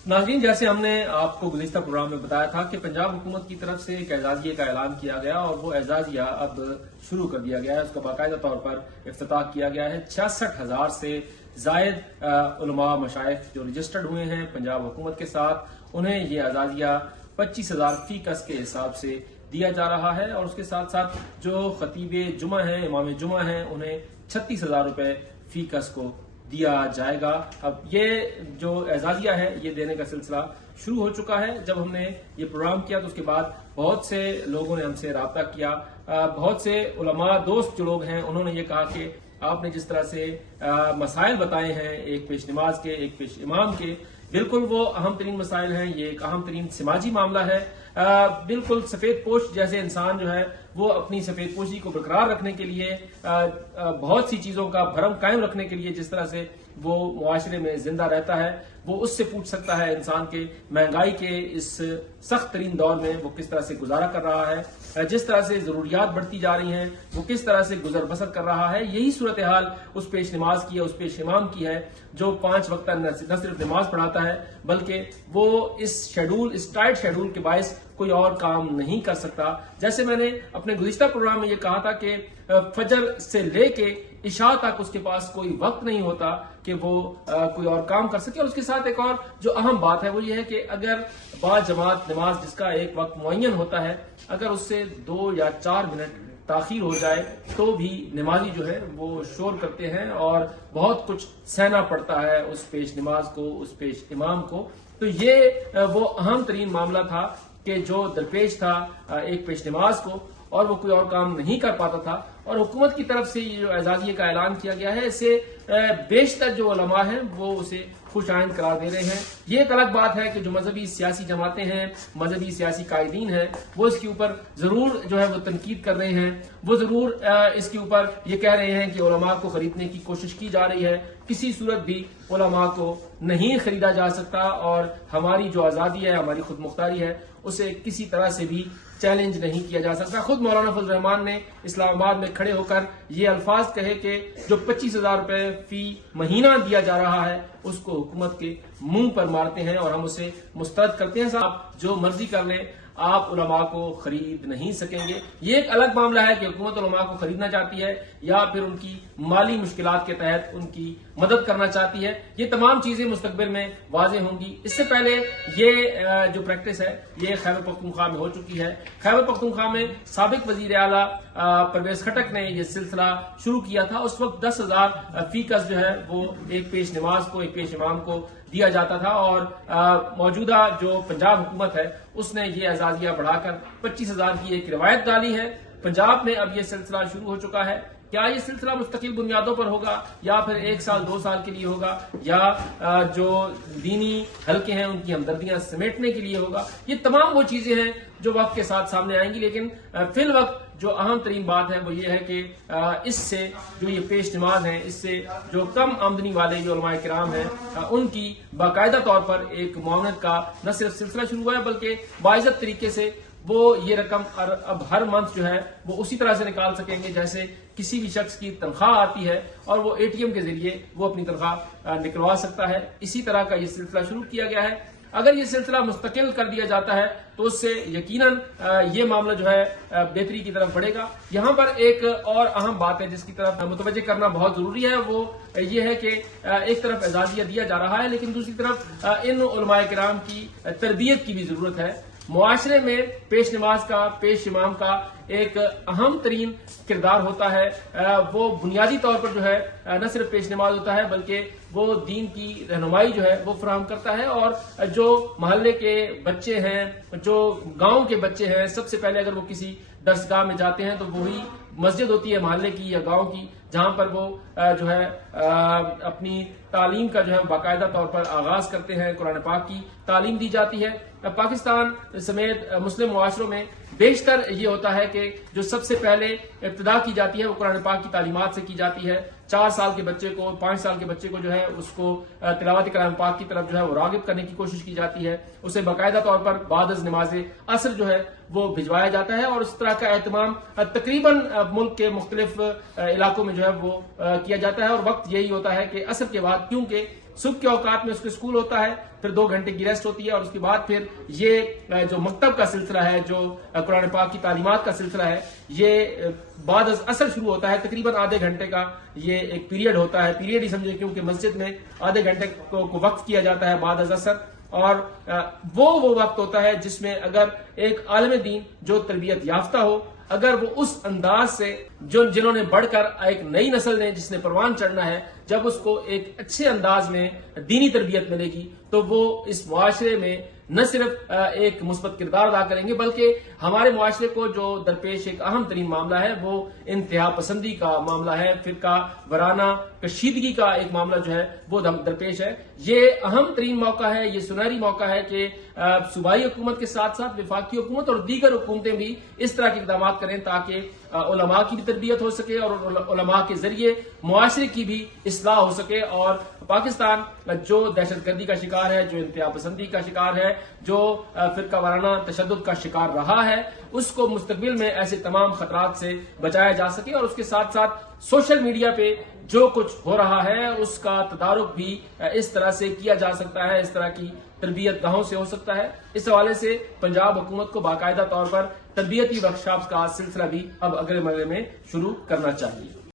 नाज़रीन, जैसे हमने आपको गुज़िश्ता प्रोग्राम में बताया था कि पंजाब हुकूमत की तरफ से एक एजाजिये का ऐलान किया गया और वो एजाजिया अब शुरू कर दिया गया है। उसका बाकायदा तौर पर इफ्तिताह किया गया है। 66,000 से जायद उलमा मशाइख जो रजिस्टर्ड हुए हैं पंजाब हुकूमत के साथ, उन्हें ये एजाजिया 25,000 फी कस के हिसाब से दिया जा रहा है। और उसके साथ साथ जो खतीब जुमा हैं, इमाम जुमा हैं, उन्हें 36,000 रुपए फी कस को दिया जाएगा। अब ये जो एजाजिया है ये देने का सिलसिला शुरू हो चुका है। जब हमने ये प्रोग्राम किया तो उसके बाद बहुत से लोगों ने हमसे रब्ता किया। बहुत से उलमा दोस्त जो लोग हैं उन्होंने ये कहा कि आपने जिस तरह से मसाइल बताए हैं, एक पेश नमाज के, एक पेश इमाम के, बिल्कुल वो अहम तरीन मसाइल हैं। ये एक अहम तरीन समाजी मामला है। बिल्कुल सफेद पोश जैसे इंसान जो है वो अपनी सफेद पोशी को बरकरार रखने के लिए, बहुत सी चीजों का भरम कायम रखने के लिए जिस तरह से वो मुआशरे में जिंदा रहता है, वो उससे पूछ सकता है इंसान के महंगाई के इस सख्त तरीन दौर में वो किस तरह से गुजारा कर रहा है, जिस तरह से जरूरियात बढ़ती जा रही हैं वो किस तरह से गुजर बसर कर रहा है। यही सूरत हाल उस पेश नमाज की है, उस पेश इमाम की है जो 5 वक्त न सिर्फ नमाज पढ़ाता है बल्कि वो इस टाइट शेड्यूल के बायस कोई और काम नहीं कर सकता। जैसे मैंने अपने गुज़िश्ता प्रोग्राम में ये कहा था कि फजर से लेके इशा तक उसके पास कोई वक्त नहीं होता कि वो कोई और काम कर सके। और उसके साथ एक और जो अहम बात है वो ये है कि अगर बाजमात नमाज जिसका एक वक्त मुअय्यन होता है, अगर उससे 2 या 4 मिनट ताखीर हो जाए तो भी नमाजी जो है वो शोर करते हैं और बहुत कुछ सहना पड़ता है उस पेश नमाज को, उस पेश इमाम को। तो ये वो अहम तरीन मामला था कि जो दरपेश था एक पेश नमाज को और वो कोई और काम नहीं कर पाता था। और हुकूमत की तरफ से ये जो एजाजिये का ऐलान किया गया है, इससे बेशतर जो उलमा हैं वो उसे खुश आइंद करार दे रहे हैं। ये एक अलग बात है कि जो मजहबी सियासी जमातें हैं, मजहबी सियासी कायदीन हैं, वो इसके ऊपर जरूर जो है वो तनकीद कर रहे हैं। वो जरूर इसके ऊपर ये कह रहे हैं कि उलमा को खरीदने की कोशिश की जा रही है। किसी सूरत भी उलमा को नहीं खरीदा जा सकता और हमारी जो आज़ादी है, हमारी खुद मुख्तारी है, उसे किसी तरह से भी चैलेंज नहीं किया जा सकता। खुद मौलाना फजल रहमान ने इस्लामाबाद में खड़े होकर ये अल्फाज कहे कि जो 25,000 रुपए फी महीना दिया जा रहा है उसको हुकूमत के मुंह पर मारते हैं और हम उसे मुस्तरद करते हैं। साहब जो मर्जी कर लें, आप उलमा को खरीद नहीं सकेंगे। ये एक अलग मामला है कि हुकूमत उलमा को खरीदना चाहती है या फिर उनकी माली मुश्किलात के तहत उनकी मदद करना चाहती है। ये तमाम चीजें मुस्तकबिल में वाज़ेह होंगी। इससे पहले ये जो प्रैक्टिस है ये खैबर पख्तूनख्वा में हो चुकी है। खैबर पख्तूनख्वा में साबिक वजीर आला परवेज खटक ने यह सिलसिला शुरू किया था। उस वक्त 10,000 फीकस जो है वो एक पेश नमाज को, एक पेश इमाम को दिया जाता था और मौजूदा जो पंजाब हुकूमत है उसने ये एजाजिया बढ़ाकर 25,000 की एक रिवायत डाली है। पंजाब में अब ये सिलसिला शुरू हो चुका है। क्या ये सिलसिला मुस्तकिल बुनियादों पर होगा या फिर 1 साल 2 साल के लिए होगा या जो दीनी हल्के हैं उनकी हमदर्दियां समेटने के लिए होगा, ये तमाम वो चीजें हैं जो वक्त के साथ सामने आएंगी। लेकिन फिल वक्त जो अहम तरीन बात है वो ये है कि इससे जो ये पेश नमाज है, इससे जो कम आमदनी वाले जो उलमाए किराम हैं उनकी बाकायदा तौर पर एक मुआवनत का न सिर्फ सिलसिला शुरू हुआ है बल्कि बाइज्जत तरीके से वो ये रकम अब हर मंथ जो है वो उसी तरह से निकाल सकेंगे जैसे किसी भी शख्स की तनख्वाह आती है और वो एटीएम के जरिए वो अपनी तनख्वाह निकलवा सकता है। इसी तरह का ये सिलसिला शुरू किया गया है। अगर ये सिलसिला मुस्तकिल कर दिया जाता है तो उससे यकीनन ये मामला जो है बेहतरी की तरफ बढ़ेगा। यहाँ पर एक और अहम बात है जिसकी तरफ मुतवज्जे करना बहुत जरूरी है, वो ये है कि एक तरफ एजाजिया दिया जा रहा है लेकिन दूसरी तरफ इन उलमाए किराम की तरबियत की भी जरूरत है। मुआशरे में पेश नमाज का, पेश इमाम का एक अहम तरीन किरदार होता है। वो बुनियादी तौर पर जो है न सिर्फ पेश नमाज होता है बल्कि वो दीन की रहनुमाई जो है वो फराहम करता है। और जो मोहल्ले के बच्चे हैं, जो गांव के बच्चे हैं, सबसे पहले अगर वो किसी दरसगाह में जाते हैं तो वही मस्जिद होती है मोहल्ले की या गांव की जहां पर वो जो है अपनी तालीम का जो है बाकायदा तौर पर आगाज करते हैं। कुरान पाक की तालीम दी जाती है। पाकिस्तान समेत मुस्लिम मुआशरों में बेशतर ये होता है कि जो सबसे पहले इब्तिदा की जाती है वो कुरान पाक की तालीमात से की जाती है। 4 साल के बच्चे को, 5 साल के बच्चे को जो है उसको तिलावत कलाम पाक की तरफ जो है वो रागिब करने की कोशिश की जाती है। उसे बाकायदा तौर पर बाद अज़ नमाज असर जो है वो भिजवाया जाता है और उस तरह का एहतमाम तकरीबन मुल्क के मुख्तलिफ इलाकों में जो है वो किया जाता है। और वक्त यही होता है कि असर के बाद, क्योंकि صبح کے اوقات میں اس کو اسکول ہوتا ہے، پھر 2 گھنٹے کی ریسٹ ہوتی ہے، اور اس کے بعد پھر یہ جو مکتب کا سلسلہ ہے، جو قرآن پاک کی تعلیمات کا سلسلہ ہے، یہ بعد از عصر شروع ہوتا ہے. تقریباً آدھے گھنٹے کا یہ ایک پیریڈ ہوتا ہے، پیریڈ ہی سمجھے، کیونکہ مسجد میں آدھے گھنٹے کو وقت کیا جاتا ہے بعد از عصر. اور وہ وقت ہوتا ہے جس میں اگر ایک عالم دین جو تربیت یافتہ ہو، اگر وہ اس انداز سے جنہوں نے بڑھ کر ایک نئی نسل نے جس نے پروان چڑھنا ہے، جب اس کو ایک اچھے انداز میں دینی تربیت ملے گی تو وہ اس معاشرے میں نہ صرف ایک مثبت کردار ادا کریں گے، بلکہ ہمارے معاشرے کو جو درپیش ایک اہم ترین معاملہ ہے وہ انتہا پسندی کا معاملہ ہے، فرقہ وارانہ کشیدگی کا ایک معاملہ جو ہے وہ درپیش ہے. یہ اہم ترین موقع ہے، یہ سنہری موقع ہے کہ صوبائی حکومت کے ساتھ ساتھ وفاقی حکومت اور دیگر حکومتیں بھی اس طرح کے اقدامات کریں تاکہ علماء کی بھی تربیت ہو سکے اور علماء کے ذریعے معاشرے کی بھی اصلاح ہو سکے. اور پاکستان جو دہشت گردی کا شکار ہے، جو انتہا پسندی کا شکار ہے، جو فرقہ وارانہ تشدد کا شکار رہا ہے، اس کو مستقبل میں ایسے تمام خطرات سے بچایا جا سکے. اور اس کے ساتھ ساتھ سوشل میڈیا پہ جو کچھ ہو رہا ہے اس کا تدارک بھی اس طرح سے کیا جا سکتا ہے، اس طرح کی تربیت گاہوں سے ہو سکتا ہے. اس حوالے سے پنجاب حکومت کو باقاعدہ طور پر تربیتی ورکشاپس کا سلسلہ بھی اب اگلے مرحلے میں شروع کرنا چاہیے.